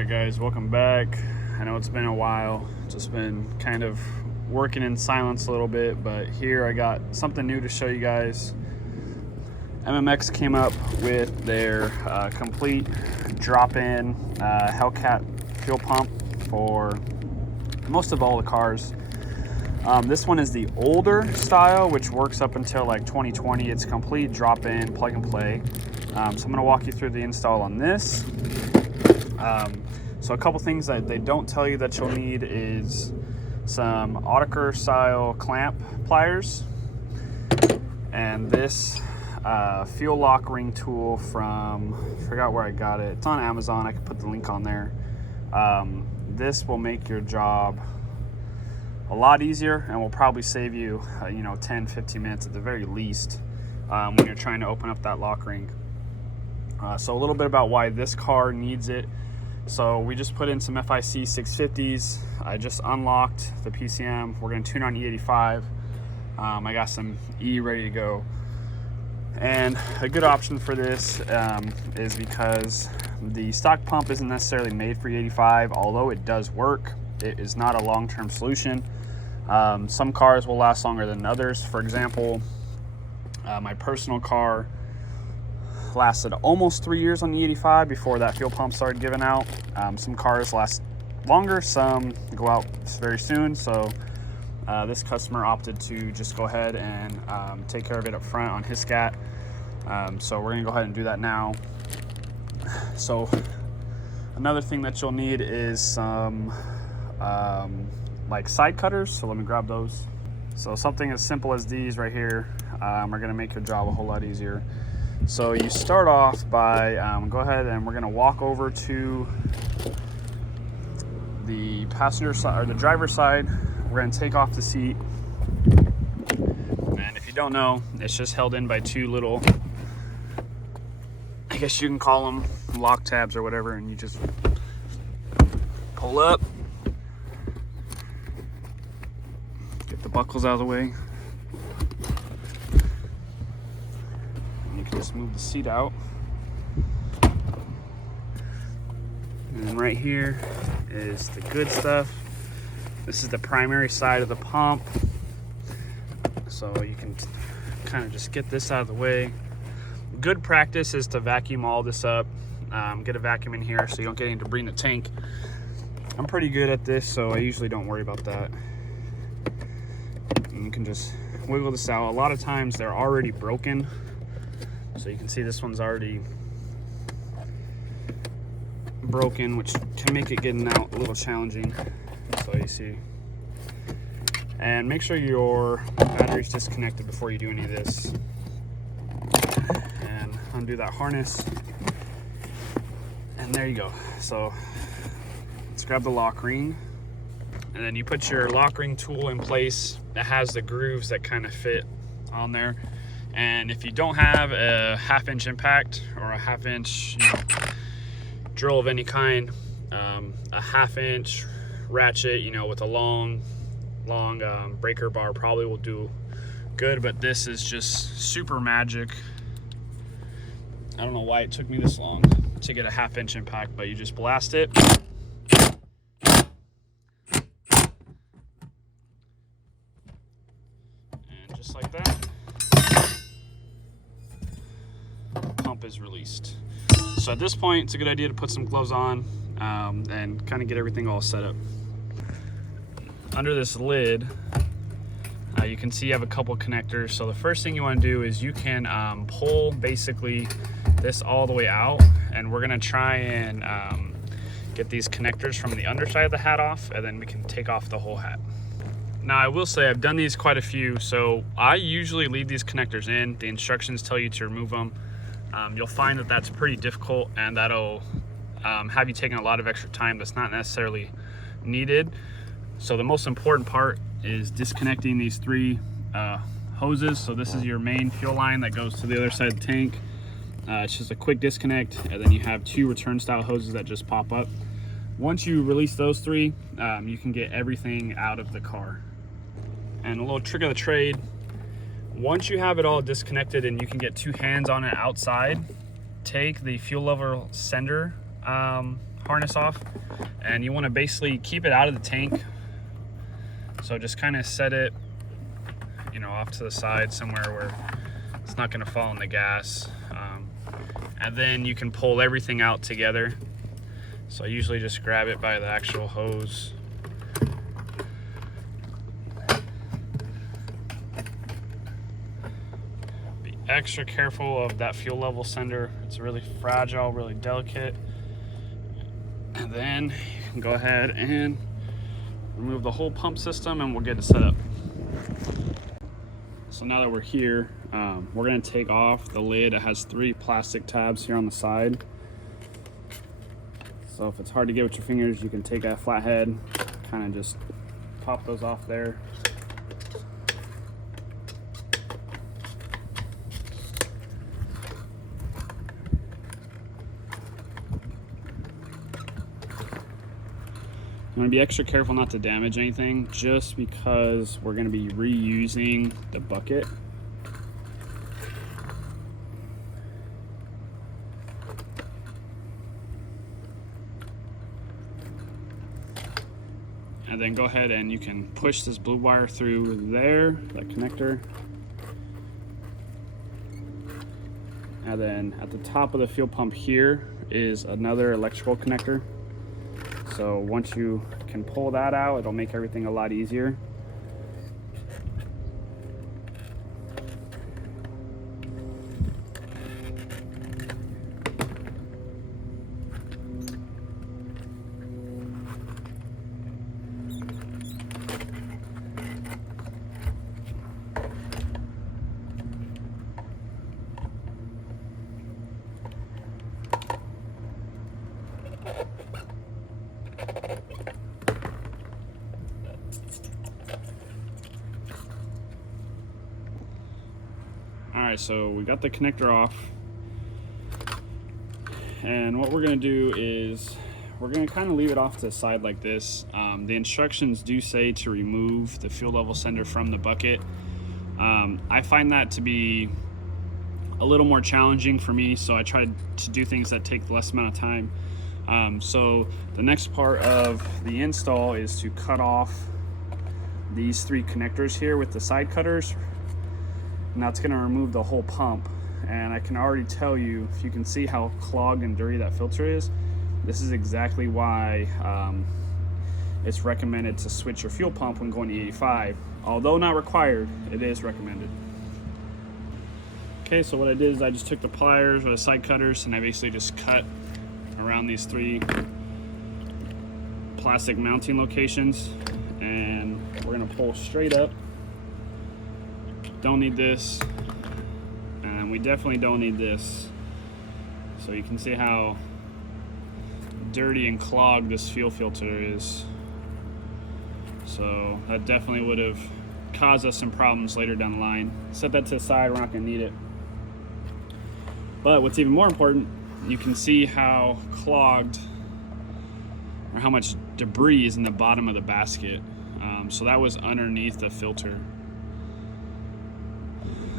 Alright guys, welcome back. I know it's been a while, just been kind of working in silence a little bit, but here I got something new to show you guys. MMX came up with their complete drop-in Hellcat fuel pump for most of all the cars. This one is the older style, which works up until like 2020. It's complete drop-in, plug and play. So I'm going to walk you through the install on this. So a couple things that they don't tell you that you'll need is some Audiker style clamp pliers and this fuel lock ring tool from, I forgot where I got it. It's on Amazon. I can put the link on there. This will make your job a lot easier and will probably save you, 10-15 minutes at the very least when you're trying to open up that lock ring. So a little bit about why this car needs it. So we just put in some FIC 650s. I just unlocked the PCM. We're going to tune on E85. I got some E ready to go. And a good option for this is because the stock pump isn't necessarily made for E85, although it does work. It is not a long-term solution. Some cars will last longer than others. For example, my personal car lasted almost 3 years on the E85 before that fuel pump started giving out. Some cars last longer, some go out very soon. So this customer opted to just go ahead and take care of it up front on his scat. So we're gonna go ahead and do that now. So another thing that you'll need is some like side cutters. So let me grab those. So something as simple as these right here are gonna make your job a whole lot easier. So you start off by, go ahead and we're gonna walk over to the passenger side, or the driver's side. We're gonna take off the seat. And if you don't know, it's just held in by two little, I guess you can call them lock tabs or whatever, and you just pull up, get the buckles out of the way. Just move the seat out, and then right here is the good stuff. This is the primary side of the pump, so you can kind of just get this out of the way. Good practice is to vacuum all this up. Get a vacuum in here so you don't get any debris in the tank. I'm pretty good at this, so I usually don't worry about that. And you can just wiggle this out. A lot of times they're already broken. So you can see this one's already broken, which can make it getting out a little challenging. So you see. And make sure your battery's disconnected before you do any of this. And undo that harness. And there you go. So let's grab the lock ring. And then you put your lock ring tool in place. It has the grooves that kind of fit on there. And if you don't have a 1/2-inch impact or a 1/2-inch drill of any kind, a 1/2-inch ratchet, with a long breaker bar probably will do good. But this is just super magic. I don't know why it took me this long to get a 1/2-inch impact, but you just blast it. And just like that, pump is released. So at this point, it's a good idea to put some gloves on and kind of get everything all set up. Under this lid, you can see you have a couple connectors. So the first thing you want to do is you can pull basically this all the way out, and we're gonna try and get these connectors from the underside of the hat off, and then we can take off the whole hat. Now I will say I've done these quite a few, so I usually leave these connectors in. The instructions tell you to remove them. You'll find that that's pretty difficult, and that'll have you taking a lot of extra time that's not necessarily needed. So the most important part is disconnecting these three hoses. So this is your main fuel line that goes to the other side of the tank. It's just a quick disconnect, and then you have two return style hoses that just pop up. Once you release those three, you can get everything out of the car. And a little trick of the trade, once you have it all disconnected and you can get two hands on it outside, take the fuel level sender harness off, and you want to basically keep it out of the tank. So just kind of set it, you know, off to the side somewhere where it's not going to fall in the gas. And then you can pull everything out together. So I usually just grab it by the actual hose. Be extra careful of that fuel level sender. It's really fragile, really delicate. And then you can go ahead and remove the whole pump system and we'll get it set up. So now that we're here, we're gonna take off the lid. It has 3 plastic tabs here on the side. So if it's hard to get with your fingers, you can take a flathead, kind of just pop those off there. I'm gonna be extra careful not to damage anything, just because we're gonna be reusing the bucket. And then go ahead and you can push this blue wire through there, that connector. And then at the top of the fuel pump here is another electrical connector. So once you can pull that out, it'll make everything a lot easier. Alright, so we got the connector off, and what we're going to do is we're going to kind of leave it off to the side like this. The instructions do say to remove the fuel level sender from the bucket. I find that to be a little more challenging for me, so I try to do things that take less amount of time. So the next part of the install is to cut off these 3 connectors here with the side cutters. And that's going to remove the whole pump. And I can already tell you, if you can see how clogged and dirty that filter is, this is exactly why it's recommended to switch your fuel pump when going to 85. Although not required, it is recommended. Okay, so what I did is I just took the pliers or the side cutters and I basically just cut around these 3 plastic mounting locations, and we're going to pull straight up. Don't need this, and we definitely don't need this. So you can see how dirty and clogged this fuel filter is. So that definitely would have caused us some problems later down the line. Set that to the side, we're not going to need it. But what's even more important, you can see how clogged or how much debris is in the bottom of the basket. So that was underneath the filter.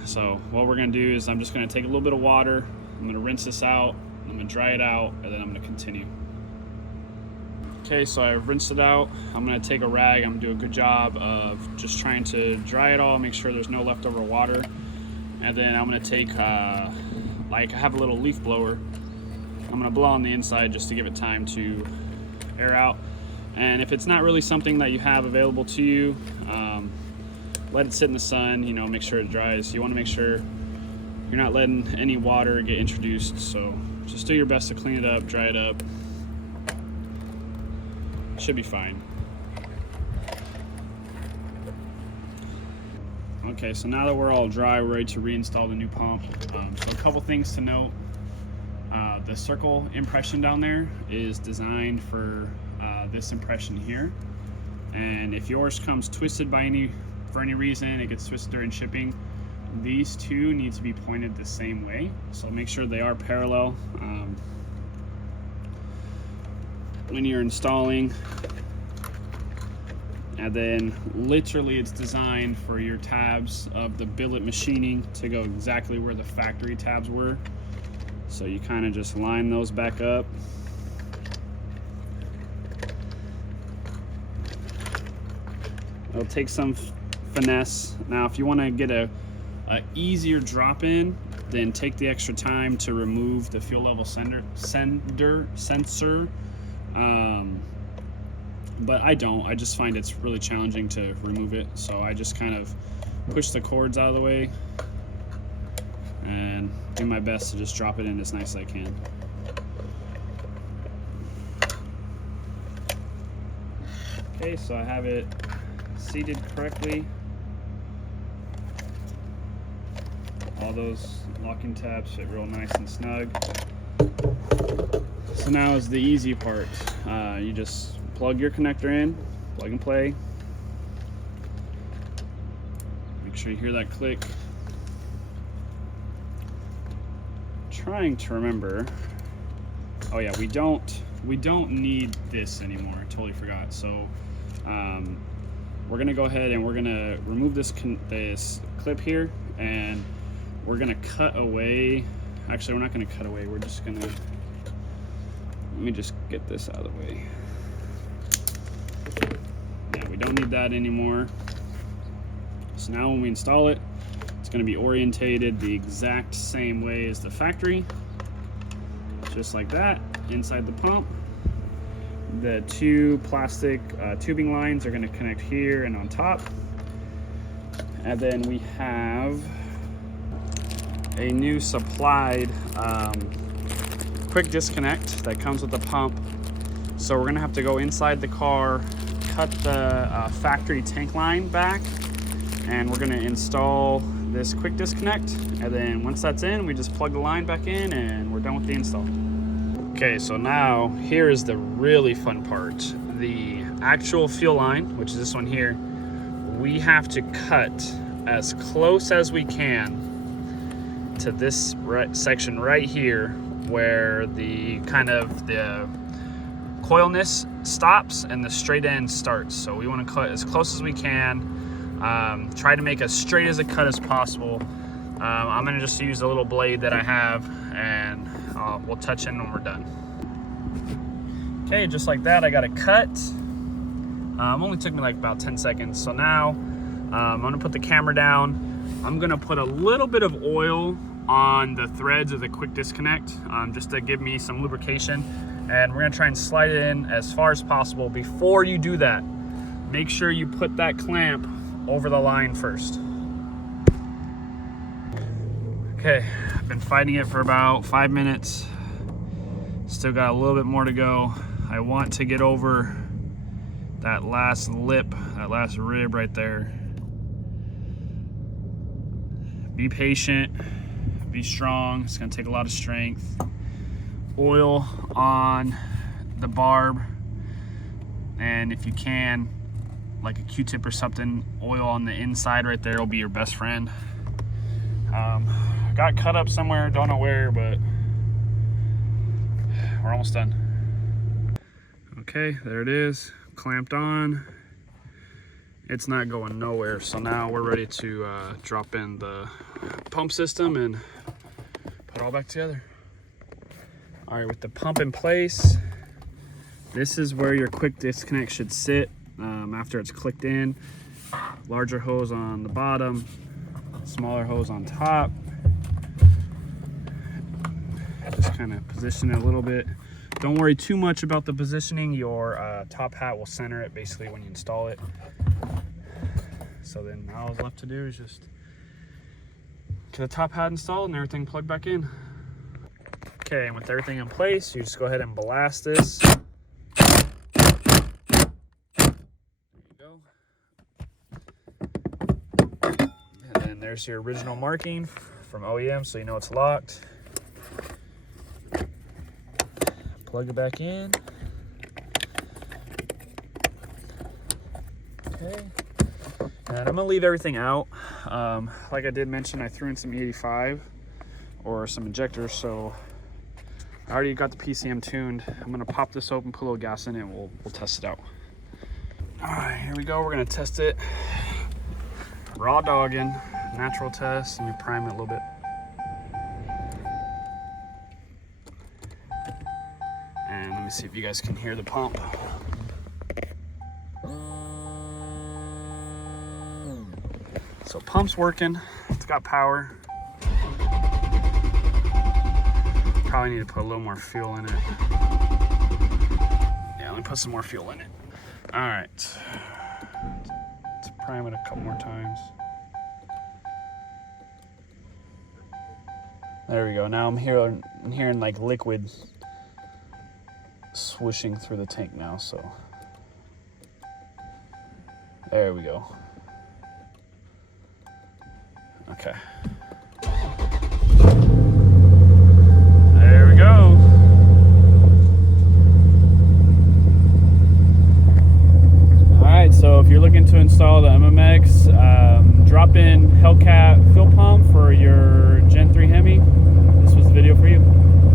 So what we're going to do is I'm just going to take a little bit of water, I'm going to rinse this out, I'm going to dry it out, and then I'm going to continue. Okay, so I've rinsed it out. I'm going to take a rag. I'm going to do a good job of just trying to dry it all, make sure there's no leftover water. And then I'm going to take, like I have a little leaf blower. I'm going to blow on the inside just to give it time to air out. And if it's not really something that you have available to you, let it sit in the sun, you know, make sure it dries. You want to make sure you're not letting any water get introduced. So just do your best to clean it up, dry it up. Should be fine. Okay, so now that we're all dry, we're ready to reinstall the new pump. So a couple things to note. The circle impression down there is designed for this impression here. And if yours comes twisted for any reason, it gets twisted during shipping, these 2 need to be pointed the same way. So make sure they are parallel when you're installing. And then literally it's designed for your tabs of the billet machining to go exactly where the factory tabs were. So you kind of just line those back up. It'll take some finesse. Now, if you want to get a easier drop in, then take the extra time to remove the fuel level sensor. But I don't. I just find it's really challenging to remove it, so I just kind of push the cords out of the way and do my best to just drop it in as nice as I can. Okay, so I have it seated correctly. All those locking tabs fit real nice and snug. So now is the easy part. You just plug your connector in, plug and play. Make sure you hear that click. Trying to remember. Oh yeah, we don't need this anymore. I totally forgot. So we're gonna go ahead and we're gonna remove this clip here, and we're gonna cut away. Actually, we're not gonna cut away. We're just gonna, let me just get this out of the way. Yeah, we don't need that anymore. So now when we install it, it's gonna be orientated the exact same way as the factory. Just like that, inside the pump. The two plastic tubing lines are gonna connect here and on top. And then we have a new supplied quick disconnect that comes with the pump. So we're gonna have to go inside the car, cut the factory tank line back, and we're gonna install this quick disconnect. And then once that's in, we just plug the line back in and we're done with the install. Okay, so now here is the really fun part. The actual fuel line, which is this one here, we have to cut as close as we can to this section right here where the the coilness stops and the straight end starts. So we want to cut as close as we can. Try to make as straight as a cut as possible. I'm gonna just use a little blade that I have, and we'll touch in when we're done. Okay, just like that, I got it cut. Only took me like about 10 seconds. So now I'm gonna put the camera down. I'm gonna put a little bit of oil on the threads of the quick disconnect, just to give me some lubrication. And we're gonna try and slide it in as far as possible. Before you do that, make sure you put that clamp over the line first. Okay, I've been fighting it for about 5 minutes. Still got a little bit more to go. I want to get over that last lip, that last rib right there. Be patient, be strong. It's gonna take a lot of strength. Oil on the barb, and if you can, like a Q-tip or something, oil on the inside right there will be your best friend. Got cut up somewhere, don't know where, but we're almost done. Okay, there it is, clamped on. It's not going nowhere, so now we're ready to drop in the pump system and put it all back together. All right, with the pump in place, this is where your quick disconnect should sit after it's clicked in. Larger hose on the bottom, smaller hose on top. Just kind of position it a little bit. Don't worry too much about the positioning. Your top hat will center it basically when you install it. So then all that's left to do is just get the top hat installed and everything plugged back in. Okay, and with everything in place, you just go ahead and blast this. There you go. And then there's your original marking from OEM, so you know it's locked. Plug it back in. Okay. And I'm gonna leave everything out. Like I did mention, I threw in some E85 or some injectors, so I already got the PCM tuned. I'm gonna pop this open, put a little gas in it, and we'll test it out. All right, here we go. We're gonna test it. Raw dogging, natural test. Let me prime it a little bit. And let me see if you guys can hear the pump. So pump's working, it's got power. Probably need to put a little more fuel in it. Yeah, let me put some more fuel in it. All right, let's prime it a couple more times. There we go. Now I'm hearing like liquid swishing through the tank now, so there we go. Okay.